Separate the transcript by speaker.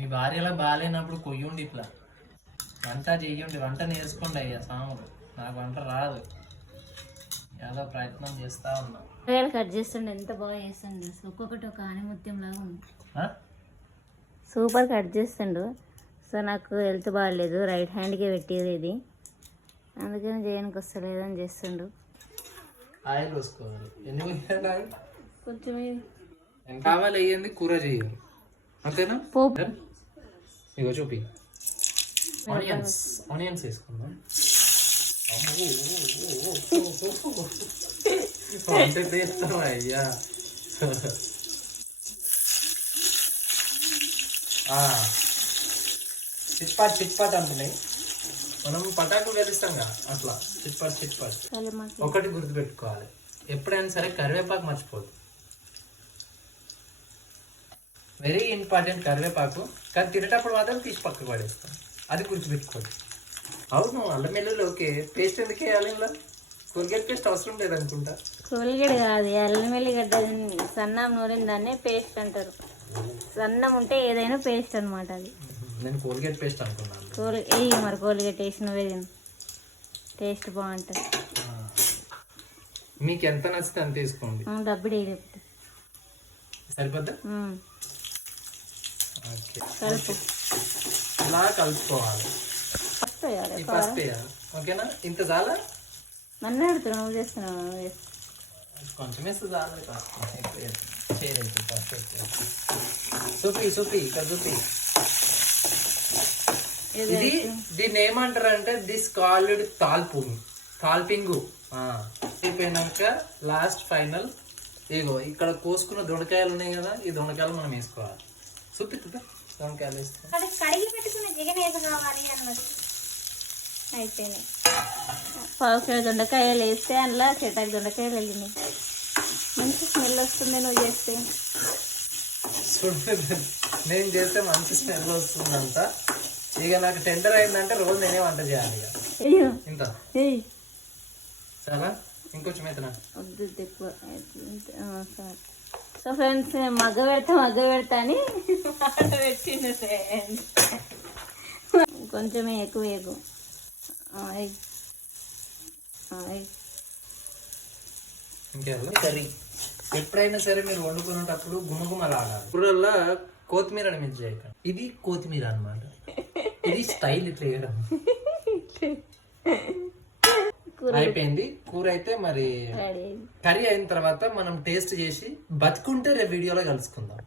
Speaker 1: మీ భార్యలో బాగాలేనప్పుడు కొయ్యుండి ఇట్లా. వంట చెయ్యండి వంట నేర్చుకోండి అయ్యా సాములు. నాకు వంట రాదు. ఏదో ప్రయత్నం చేస్తా ఉన్నా.
Speaker 2: కూరగాయలు కట్ చేస్తుండే ఎంత బాగా చేస్తుండు. అసలు ఒక్కొక్కటి ఒక ఆనిముత్యం లాగా ఉంది.
Speaker 1: ఆ?
Speaker 2: సూపర్ కట్ చేస్తుండు. సో నాకు హెల్త్ బాగాలేదు రైట్ హ్యాండ్కే పెట్టేది ఇది. అందుకని చేయడానికి వస్తలేదు అని చేస్తుండు.
Speaker 1: ఆయిల్ పోసుకోవాలి. ఎన్ని ఉల్లిగడ్డ ఆయిల్?
Speaker 2: కొంచెం
Speaker 1: ఎంత కావాలి అయ్యింది? కూర చేయాలి అంతేనా
Speaker 2: పోపు
Speaker 1: ఇగో చూపి ఆనియన్స్ ఆనియన్స్ వేసుకుందాం. అంటే అయ్యా. చిట్పాట్ చిట్పాట్ అంటున్నాయి మనం పటాకులు వెలిస్తాంగా అట్లా చిట్పాట్ చిట్పాట్ ఒకటి గుర్తుపెట్టుకోవాలి ఎప్పుడైనా సరే కరివేపాకు మర్చిపోదు వెరీ ఇంపార్టెంట్ కరివేపాకు కానీ తినేటప్పుడు మాత్రం తీసి పక్కకు పడేస్తాం. అది గుర్తుపెట్టుకోండి. అవును అల్లం వెల్లుల్లి ఓకే. పేస్ట్ ఎందుకు వేయాలి ఇలా కొరిగేట్ పేస్ట్ అవసరం లేదనుకుంటా.
Speaker 2: కోలిగడ్డ కాదు అల్లం వెల్లిగడ్డ సన్నం నూరిన దాన్నే పేస్ట్ అంటారు. సన్నం ఉంటే ఏదైనా పేస్ట్ అనమాట అది.
Speaker 1: నేను కోల్గేట్ పేస్ట్ అనుకున్నాను.
Speaker 2: కోలి వేయి మరి కోలిగడ్డ వేసినవే తిను. టేస్ట్ బాగుంటుంది.
Speaker 1: మీకు ఎంత నచ్చితే అంత తీసుకోండి
Speaker 2: డబ్బు డైలీ
Speaker 1: సరిపోద్దా? ఇలా కలుపుకోవాలి. ఈ పసుపు వేయాలి. ఓకేనా? ఇంత చాలా
Speaker 2: నన్ను నువ్వు చేస్తున్నావు.
Speaker 1: కొంచెం వేస్తే చాలు ఇక్కడ సూపి
Speaker 2: ఇది
Speaker 1: దీన్ని ఏమంటారు అంటే దిస్ కాల్డ్ తాల్పు తాల్పింగు అయిపోయినాక లాస్ట్ ఫైనల్ ఇగో ఇక్కడ కోసుకున్న దొండకాయలు ఉన్నాయి కదా ఈ దొండకాయలు మనం వేసుకోవాలి. చూపి దొండకాయలు వేసుకోవాలి
Speaker 2: అది కడిగి పెట్టుకున్న చికెన్ ఏది కావాలి అన్నది. అయిపోయినాయి. పావు కిలో దొండకాయలు వేస్తే అందులో చెట్టాకి దొండకాయలు వెళ్ళినాయి. మంచి స్మెల్ వస్తుంది నువ్వు చేస్తే.
Speaker 1: నేను చేస్తే మంచి స్మెల్ వస్తుందంట. ఇక నాకు టెండర్ అయిందంటే రోజు నేనే వంట చేయాలి ఇక. ఇంత?
Speaker 2: ఏయ్.
Speaker 1: చాలా? ఇంకొంచెం ఎత్తనా?
Speaker 2: వద్దు ఎక్కువ. సో ఫ్రెండ్స్ మగ్గ పెడతా మగ్గ పెడతా అని పెట్టిండు కొంచెమే ఎక్కువ ఎక్కువ
Speaker 1: కర్రీ. ఎప్పుడైనా సరే మీరు వండుకునేటప్పుడు గుమగుమలాడాలి. కూరల్లో కొత్తిమీర మిక్స్ చేయకండి. ఇది కొత్తిమీర అన్నమాట. ఇది స్టైల్ ఇట్లా వేయడం. అయిపోయింది. కూర అయితే మరి కర్రీ అయిన తర్వాత మనం టేస్ట్ చేసి బతుకుంటే రేపు వీడియోలో కలుసుకుందాం.